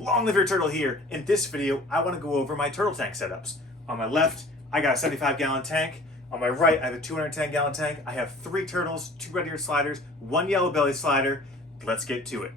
Long live your turtle here. In this video, I want to go over my turtle tank setups. On my left, I got a 75-gallon tank. On my right, I have a 210-gallon tank. I have 3 turtles, 2 red-eared sliders, 1 yellow belly slider. Let's get to it.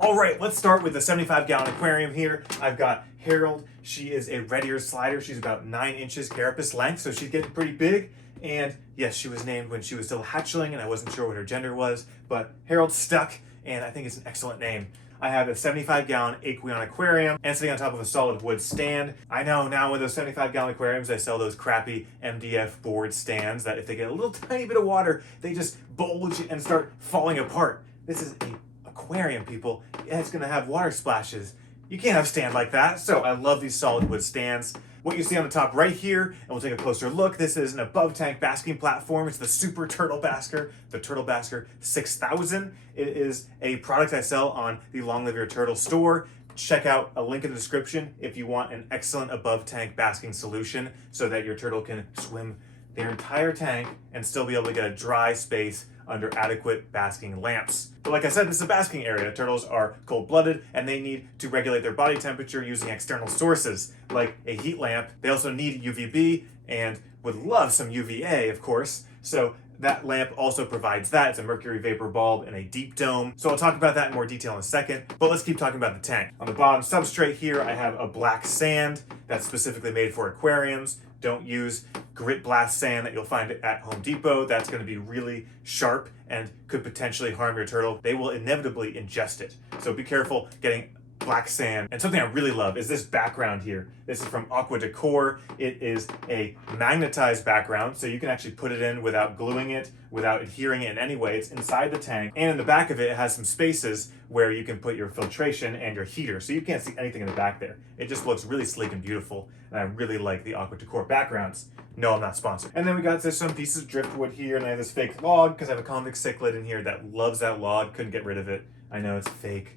All right, let's start with the 75-gallon aquarium here. I've got Harold. She is a red-eared slider. She's about 9 inches carapace length, so she's getting pretty big. And yes, she was named when she was still hatchling, and I wasn't sure what her gender was, but Harold stuck, and I think it's an excellent name. I have a 75-gallon aqueon aquarium and sitting on top of a solid wood stand. I know now with those 75-gallon aquariums, they sell those crappy MDF board stands that if they get a little tiny bit of water, they just bulge and start falling apart. This is an aquarium, people. It's gonna have water splashes. You can't have a stand like that, so I love these solid wood stands. What you see on the top right here, and we'll take a closer look, this is an above tank basking platform. It's the Super Turtle Basker, the Turtle Basker 6000. It is a product I sell on the Long Live Your Turtle store. Check out a link in the description if you want an excellent above tank basking solution so that your turtle can swim their entire tank and still be able to get a dry space under adequate basking lamps. But like I said, this is a basking area. Turtles are cold-blooded and they need to regulate their body temperature using external sources like a heat lamp. They also need UVB and would love some UVA, of course. So that lamp also provides that. It's a mercury vapor bulb in a deep dome. So I'll talk about that in more detail in a second, but let's keep talking about the tank. On the bottom substrate here, I have a black sand that's specifically made for aquariums. Don't use grit blast sand that you'll find at Home Depot. That's going to be really sharp and could potentially harm your turtle. They will inevitably ingest it. So be careful getting black sand. And something I really love is this background here. This is from Aqua Decor. It is a magnetized background, so you can actually put it in without gluing it, without adhering it in any way. It's inside the tank, and in the back of it, it has some spaces where you can put your filtration and your heater, so you can't see anything in the back there. It just looks really sleek and beautiful, and I really like the Aqua Decor backgrounds. No, I'm not sponsored. And then we got some pieces of driftwood here, and I have this fake log because I have a convict cichlid in here that loves that log. Couldn't get rid of it. I know it's fake.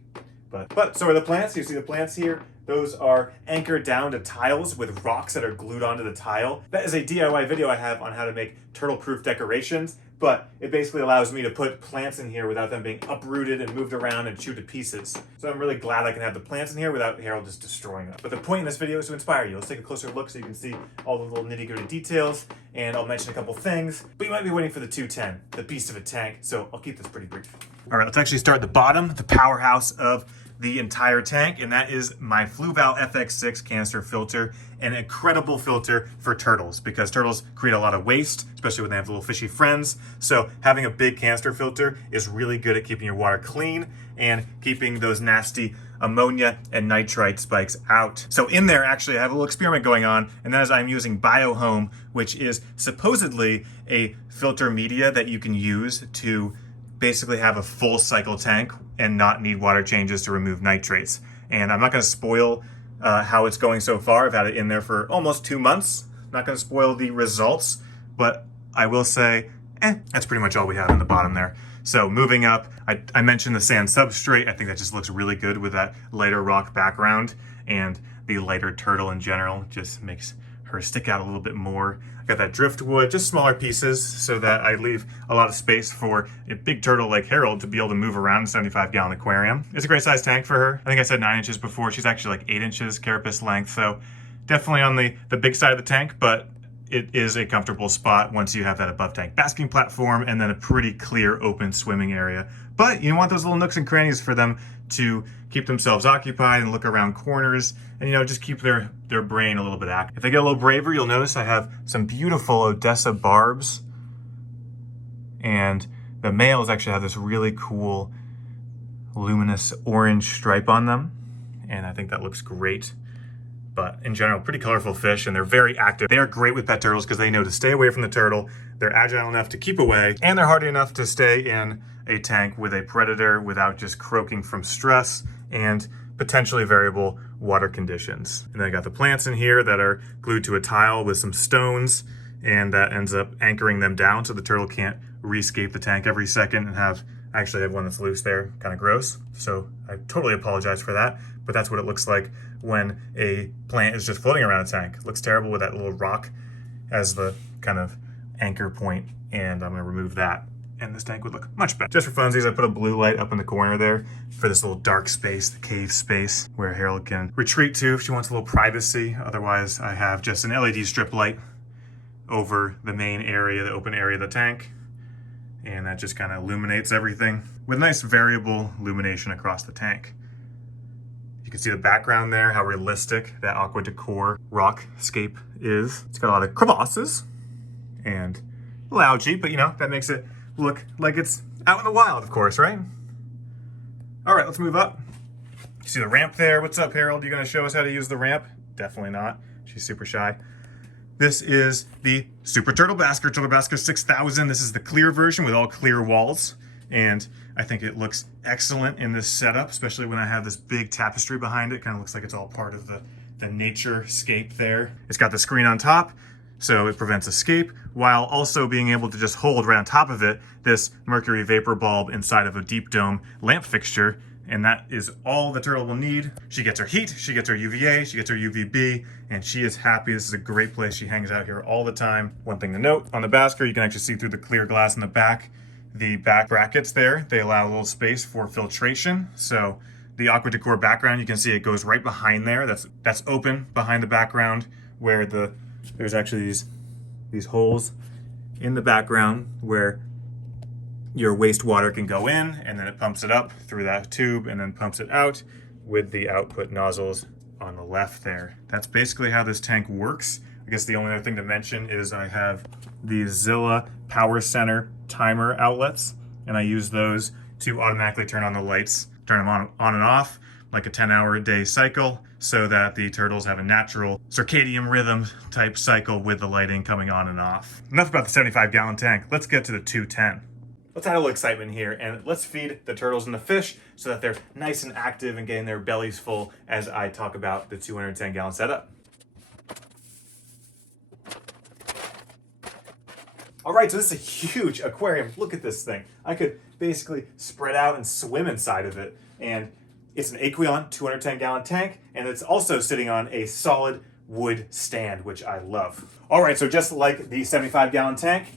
But so are the plants. You see the plants here? Those are anchored down to tiles with rocks that are glued onto the tile. That is a DIY video I have on how to make turtle-proof decorations, but it basically allows me to put plants in here without them being uprooted and moved around and chewed to pieces. So I'm really glad I can have the plants in here without Harold just destroying them. But the point in this video is to inspire you. Let's take a closer look so you can see all the little nitty-gritty details, and I'll mention a couple things, but you might be waiting for the 210, the beast of a tank, so I'll keep this pretty brief. All right, let's actually start at the bottom, the powerhouse of the entire tank, and that is my Fluval FX6 canister filter, an incredible filter for turtles because turtles create a lot of waste, especially when they have little fishy friends. So having a big canister filter is really good at keeping your water clean and keeping those nasty ammonia and nitrite spikes out. So in there, actually, I have a little experiment going on, and that is I'm using BioHome, which is supposedly a filter media that you can use to basically have a full cycle tank and not need water changes to remove nitrates. And I'm not going to spoil how it's going so far. I've had it in there for almost 2 months. I'm not going to spoil the results, but I will say, that's pretty much all we have in the bottom there. So moving up, I mentioned the sand substrate. I think that just looks really good with that lighter rock background, and the lighter turtle in general just makes her stick out a little bit more. I got that driftwood, just smaller pieces so that I leave a lot of space for a big turtle like Harold to be able to move around in a 75-gallon aquarium. It's a great size tank for her. I think I said 9 inches before. She's actually like 8 inches carapace length, so definitely on the big side of the tank, but it is a comfortable spot once you have that above tank basking platform and then a pretty clear open swimming area. But you want those little nooks and crannies for them to keep themselves occupied and look around corners and, you know, just keep their brain a little bit active. If they get a little braver, you'll notice I have some beautiful Odessa barbs, and the males actually have this really cool luminous orange stripe on them, and I think that looks great. But in general, pretty colorful fish, and they're very active. They are great with pet turtles because they know to stay away from the turtle. They're agile enough to keep away, and they're hardy enough to stay in a tank with a predator without just croaking from stress and potentially variable water conditions. And then I got the plants in here that are glued to a tile with some stones, and that ends up anchoring them down so the turtle can't re-escape the tank every second and have, actually I have one that's loose there, kind of gross. So I totally apologize for that, but that's what it looks like when a plant is just floating around a tank. It looks terrible with that little rock as the kind of anchor point, and I'm gonna remove that and this tank would look much better. Just for funsies, I put a blue light up in the corner there for this little dark space, the cave space, where Harold can retreat to if she wants a little privacy. Otherwise, I have just an LED strip light over the main area, the open area of the tank, and that just kind of illuminates everything with nice variable illumination across the tank. You can see the background there, how realistic that aqua decor rockscape is. It's got a lot of crevasses and a little algae, but you know, that makes it look like it's out in the wild, of course, right? All right, let's move up. You see the ramp there. What's up, Harold? You gonna show us how to use the ramp? Definitely not. She's super shy. This is the Super Turtle Basker 6000. This is the clear version with all clear walls. And I think it looks excellent in this setup, especially when I have this big tapestry behind it. Kind of looks like it's all part of the nature scape there. It's got the screen on top, so it prevents escape, while also being able to just hold right on top of it this mercury vapor bulb inside of a deep dome lamp fixture. And that is all the turtle will need. She gets her heat, she gets her UVA, she gets her UVB, and she is happy. This is a great place. She hangs out here all the time. One thing to note, on the Basker, you can actually see through the clear glass in the back. The back brackets there, they allow a little space for filtration. So the aqua decor background, you can see it goes right behind there. That's open behind the background, where there's actually these holes in the background where your wastewater can go in, and then it pumps it up through that tube and then pumps it out with the output nozzles on the left there. That's basically how this tank works. I guess the only other thing to mention is I have the Zilla Power Center timer outlets, and I use those to automatically turn on the lights, turn them on and off, like a 10-hour-a-day cycle, so that the turtles have a natural circadian rhythm type cycle with the lighting coming on and off. Enough about the 75-gallon tank. Let's get to the 210. Let's add a little excitement here, and let's feed the turtles and the fish so that they're nice and active and getting their bellies full as I talk about the 210-gallon setup. All right, so this is a huge aquarium. Look at this thing. I could basically spread out and swim inside of it. And it's an Aqueon 210-gallon tank, and it's also sitting on a solid wood stand, which I love. All right, so just like the 75-gallon tank,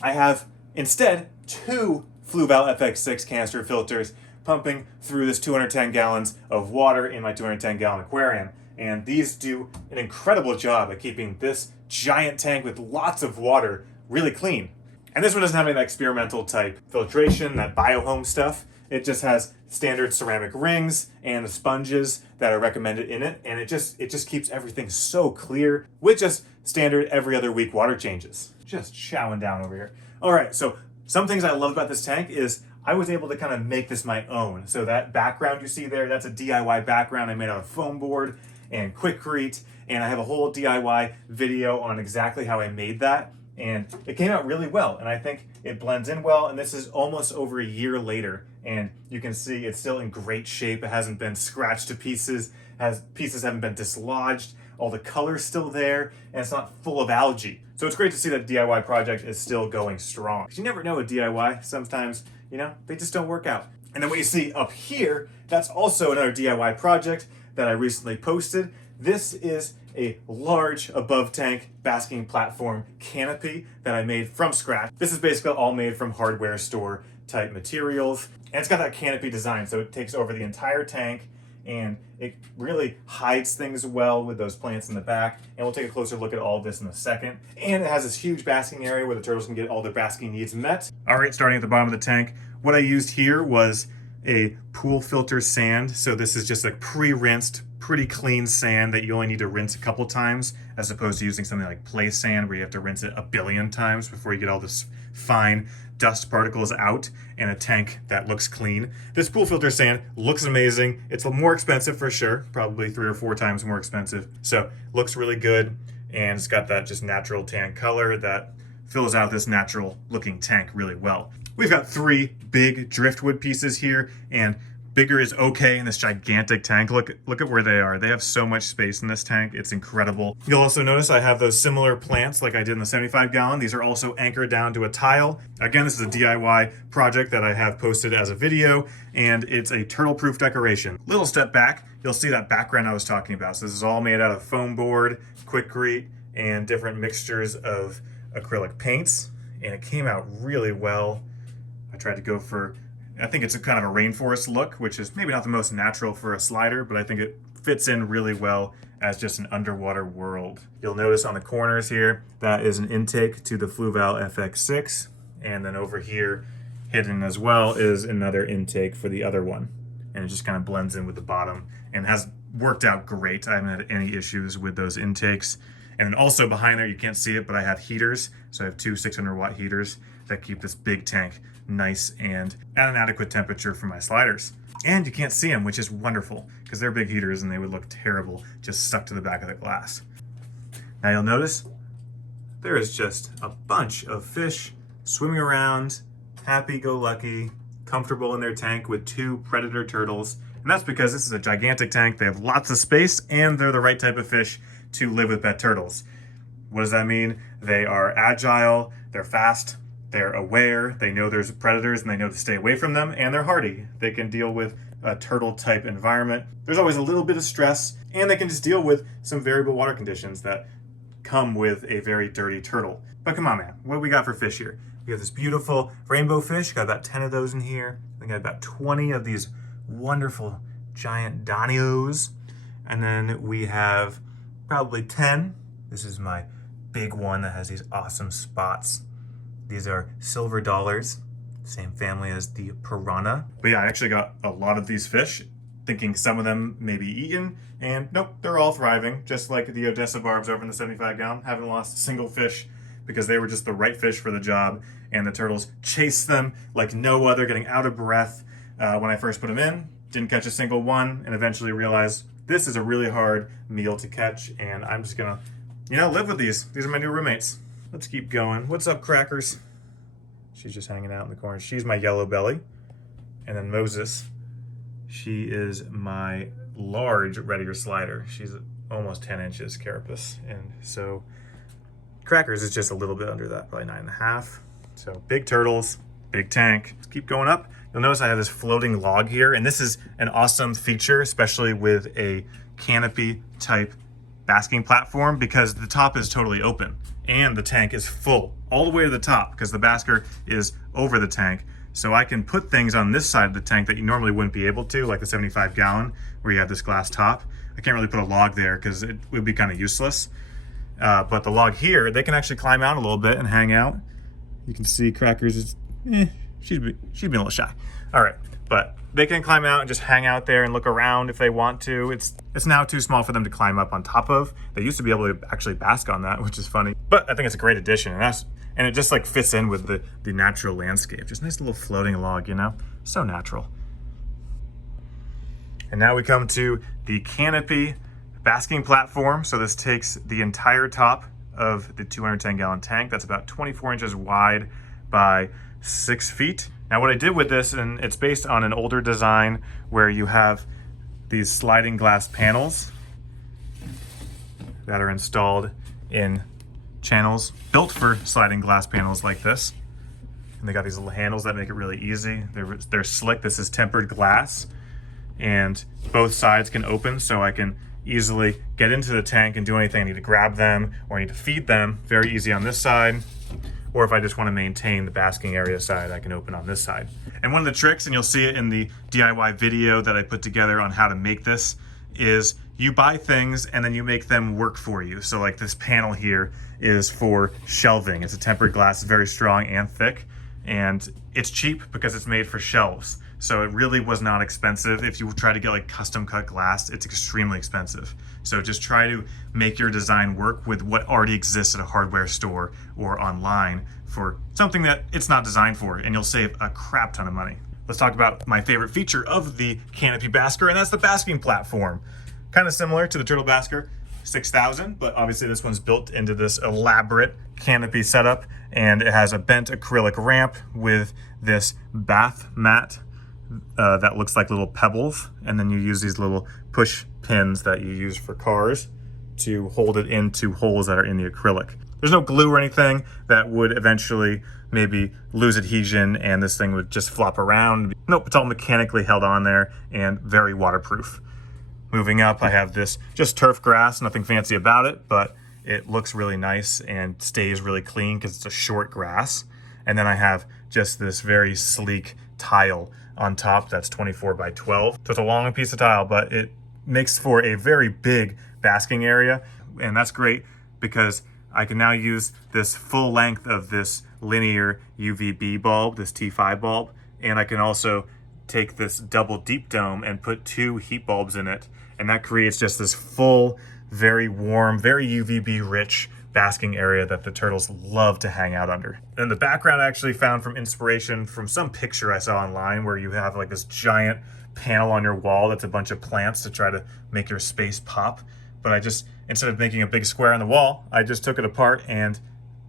I have instead 2 Fluval FX6 canister filters pumping through this 210 gallons of water in my 210-gallon aquarium. And these do an incredible job at keeping this giant tank with lots of water really clean. And this one doesn't have any experimental type filtration, that biohome stuff. It just has standard ceramic rings and the sponges that are recommended in it. And it just keeps everything so clear with just standard every other week water changes. Just chowing down over here. All right, so some things I love about this tank is I was able to kind of make this my own. So that background you see there, that's a DIY background I made out of foam board and Quikrete, and I have a whole DIY video on exactly how I made that, and it came out really well, and I think it blends in well, and this is almost over a year later, and you can see it's still in great shape. It hasn't been scratched to pieces, pieces haven't been dislodged, all the color's still there, and it's not full of algae. So it's great to see that DIY project is still going strong. You never know with DIY, sometimes, you know, they just don't work out. And then what you see up here, that's also another DIY project that I recently posted. This is a large above tank basking platform canopy that I made from scratch. This is basically all made from hardware store type materials. And it's got that canopy design, so it takes over the entire tank, and it really hides things well with those plants in the back. And we'll take a closer look at all of this in a second. And it has this huge basking area where the turtles can get all their basking needs met. All right, starting at the bottom of the tank, what I used here was a pool filter sand. So this is just a pre-rinsed, pretty clean sand that you only need to rinse a couple times, as opposed to using something like play sand where you have to rinse it a billion times before you get all this fine dust particles out in a tank that looks clean. This pool filter sand looks amazing. It's more expensive for sure, probably 3 or 4 times more expensive. So looks really good, and it's got that just natural tan color that fills out this natural looking tank really well. We've got 3 big driftwood pieces here, and bigger is okay in this gigantic tank. Look at where they are. They have so much space in this tank. It's incredible. You'll also notice I have those similar plants like I did in the 75 gallon. These are also anchored down to a tile. Again, this is a DIY project that I have posted as a video, and it's a turtle-proof decoration. Little step back, you'll see that background I was talking about. So this is all made out of foam board, Quikrete, and different mixtures of acrylic paints. and it came out really well. I tried to go for, I think it's a kind of a rainforest look, which is maybe not the most natural for a slider, but I think it fits in really well as just an underwater world. You'll notice on the corners here, that is an intake to the Fluval FX6, and then over here, hidden as well, is another intake for the other one. And it just kind of blends in with the bottom and has worked out great. I haven't had any issues with those intakes. And then also behind there, you can't see it, but I have heaters. So I have two 600-watt heaters that keep this big tank nice and at an adequate temperature for my sliders. And you can't see them, which is wonderful, because they're big heaters and they would look terrible just stuck to the back of the glass. Now you'll notice there is just a bunch of fish swimming around, happy-go-lucky, comfortable in their tank with two predator turtles. And that's because this is a gigantic tank. They have lots of space and they're the right type of fish to live with pet turtles. What does that mean? They are agile, they're fast, they're aware, they know there's predators and they know to stay away from them, and they're hardy. They can deal with a turtle type environment. There's always a little bit of stress, and they can just deal with some variable water conditions that come with a very dirty turtle. But come on, man, what do we got for fish here? We have this beautiful rainbow fish, got about 10 of those in here. I got about 20 of these wonderful giant donios. And then we have probably 10. This is my big one that has these awesome spots. These are silver dollars, same family as the piranha. But yeah, I actually got a lot of these fish, thinking some of them may be eaten, and nope, they're all thriving, just like the Odessa barbs over in the 75 gallon. Haven't lost a single fish because they were just the right fish for the job, and the turtles chased them like no other, getting out of breath when I first put them in. Didn't catch a single one, and eventually realized this is a really hard meal to catch, and I'm just gonna, live with these. These are my new roommates. Let's keep going. What's up, Crackers? She's just hanging out in the corner. She's my yellow belly. And then Moses, she is my large red ear slider. She's almost 10 inches carapace. And so Crackers is just a little bit under that, probably 9.5. So big turtles, big tank. Let's keep going up. You'll notice I have this floating log here, and this is an awesome feature, especially with a Canopy type basking platform, because the top is totally open and the tank is full all the way to the top because the basker is over the tank. So I can put things on this side of the tank that you normally wouldn't be able to, like the 75 gallon where you have this glass top. I can't really put a log there because it would be kind of useless. But the log here, they can actually climb out a little bit and hang out. You can see Crackers is, she's being a little shy. All right, but they can climb out and just hang out there and look around if they want to. It's now too small for them to climb up on top of. They used to be able to actually bask on that, which is funny. But I think it's a great addition, and it just like fits in with the natural landscape. Just nice little floating log, so natural. And now we come to the Canopy basking platform. So this takes the entire top of the 210 gallon tank. That's about 24 inches wide by 6 feet. Now what I did with this, and it's based on an older design where you have these sliding glass panels that are installed in channels built for sliding glass panels like this. And they got these little handles that make it really easy. They're slick. This is tempered glass, and both sides can open, so I can easily get into the tank and do anything. I need to grab them or I need to feed them. Very easy on this side. Or if I just want to maintain the basking area side, I can open on this side. And one of the tricks, and you'll see it in the DIY video that I put together on how to make this, is you buy things and then you make them work for you. So like this panel here is for shelving. It's a tempered glass, very strong and thick, and it's cheap because it's made for shelves. So it really was not expensive. If you try to get like custom cut glass, it's extremely expensive. So just try to make your design work with what already exists at a hardware store or online for something that it's not designed for, and you'll save a crap ton of money. Let's talk about my favorite feature of the Canopy Basker, and that's the basking platform. Kind of similar to the Turtle Basker 6000, but obviously this one's built into this elaborate canopy setup, and it has a bent acrylic ramp with this bath mat that looks like little pebbles, and then you use these little push pins that you use for cars to hold it into holes that are in the acrylic. There's no glue or anything that would eventually maybe lose adhesion and this thing would just flop around. Nope, it's all mechanically held on there and very waterproof. Moving up, I have this just turf grass, nothing fancy about it, but it looks really nice and stays really clean because it's a short grass. And then I have just this very sleek tile on top that's 24 by 12. So it's a long piece of tile, but it makes for a very big basking area. And that's great because I can now use this full length of this linear UVB bulb, this T5 bulb, and I can also take this double deep dome and put 2 heat bulbs in it. And that creates just this full, very warm, very UVB rich basking area that the turtles love to hang out under. And the background I actually found from inspiration from some picture I saw online where you have like this giant panel on your wall that's a bunch of plants to try to make your space pop. But I just, instead of making a big square on the wall, I just took it apart and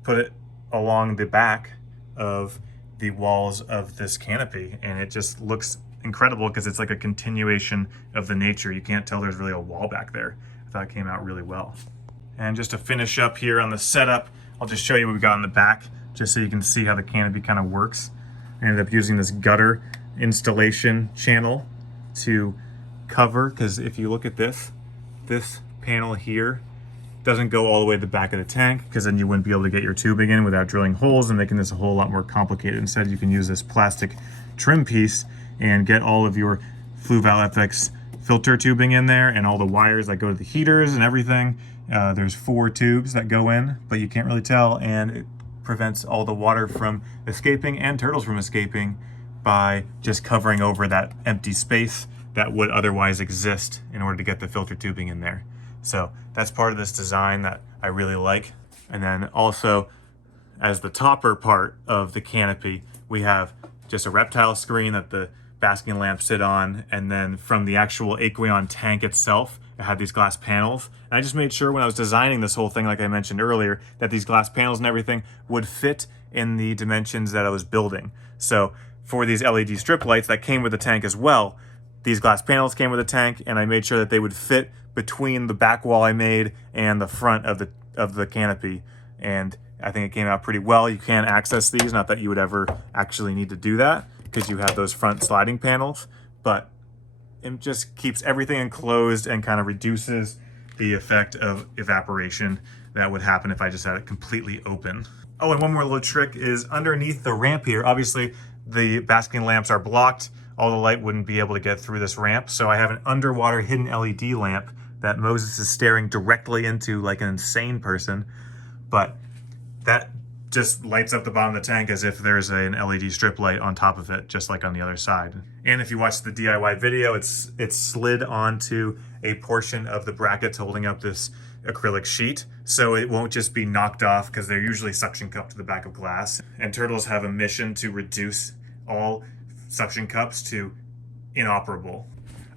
put it along the back of the walls of this canopy. And it just looks incredible because it's like a continuation of the nature. You can't tell there's really a wall back there. I thought it came out really well. And just to finish up here on the setup, I'll just show you what we got in the back, just so you can see how the canopy kind of works. I ended up using this gutter installation channel to cover, because if you look at this panel here doesn't go all the way to the back of the tank, because then you wouldn't be able to get your tubing in without drilling holes and making this a whole lot more complicated. Instead, you can use this plastic trim piece and get all of your Fluval FX filter tubing in there and all the wires that go to the heaters and everything. There's 4 tubes that go in, but you can't really tell, and it prevents all the water from escaping and turtles from escaping by just covering over that empty space that would otherwise exist in order to get the filter tubing in there. So that's part of this design that I really like. And then also, as the topper part of the canopy, we have just a reptile screen that the basking lamps sit on, and then from the actual Aqueon tank itself, it had these glass panels. And I just made sure when I was designing this whole thing, like I mentioned earlier, that these glass panels and everything would fit in the dimensions that I was building. So for these LED strip lights that came with the tank as well, these glass panels came with the tank, and I made sure that they would fit between the back wall I made and the front of the canopy. And I think it came out pretty well. You can access these, not that you would ever actually need to do that because you have those front sliding panels, but it just keeps everything enclosed and kind of reduces the effect of evaporation that would happen if I just had it completely open. Oh, and one more little trick is underneath the ramp here, obviously the basking lamps are blocked. All the light wouldn't be able to get through this ramp. So I have an underwater hidden LED lamp that Moses is staring directly into like an insane person, but that just lights up the bottom of the tank as if there's an LED strip light on top of it, just like on the other side. And if you watch the DIY video, it's slid onto a portion of the brackets holding up this acrylic sheet, so it won't just be knocked off, because they're usually suction cupped to the back of glass. And turtles have a mission to reduce all suction cups to inoperable.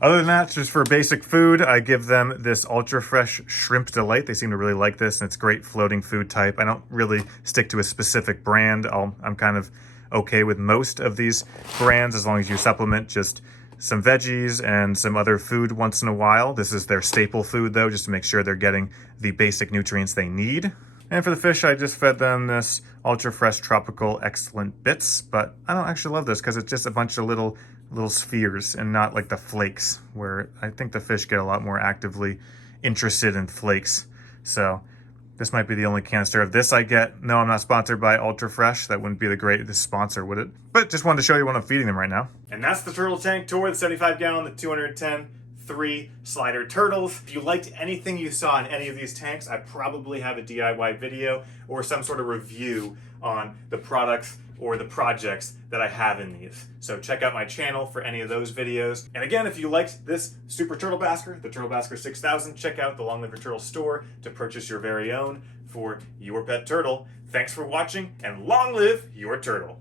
Other than that, just for basic food, I give them this ultra fresh shrimp delight. They seem to really like this, and it's great floating food type. I don't really stick to a specific brand. I'm kind of okay with most of these brands as long as you supplement just some veggies and some other food once in a while. This is their staple food though, just to make sure they're getting the basic nutrients they need. And for the fish, I just fed them this ultra fresh tropical excellent bits, but I don't actually love this because it's just a bunch of little spheres and not like the flakes, where I think the fish get a lot more actively interested in flakes. So this might be the only canister of this I get. No, I'm not sponsored by Ultra Fresh. That wouldn't be the greatest sponsor, would it? But just wanted to show you what I'm feeding them right now. And that's the turtle tank tour, the 75 gallon, the 210 3 slider turtles. If you liked anything you saw in any of these tanks, I probably have a DIY video or some sort of review on the products or the projects that I have in these. So check out my channel for any of those videos. And again, if you liked this Super Turtle Basker, the Turtle Basker 6000, check out the Long Live Your Turtle store to purchase your very own for your pet turtle. Thanks for watching, and long live your turtle.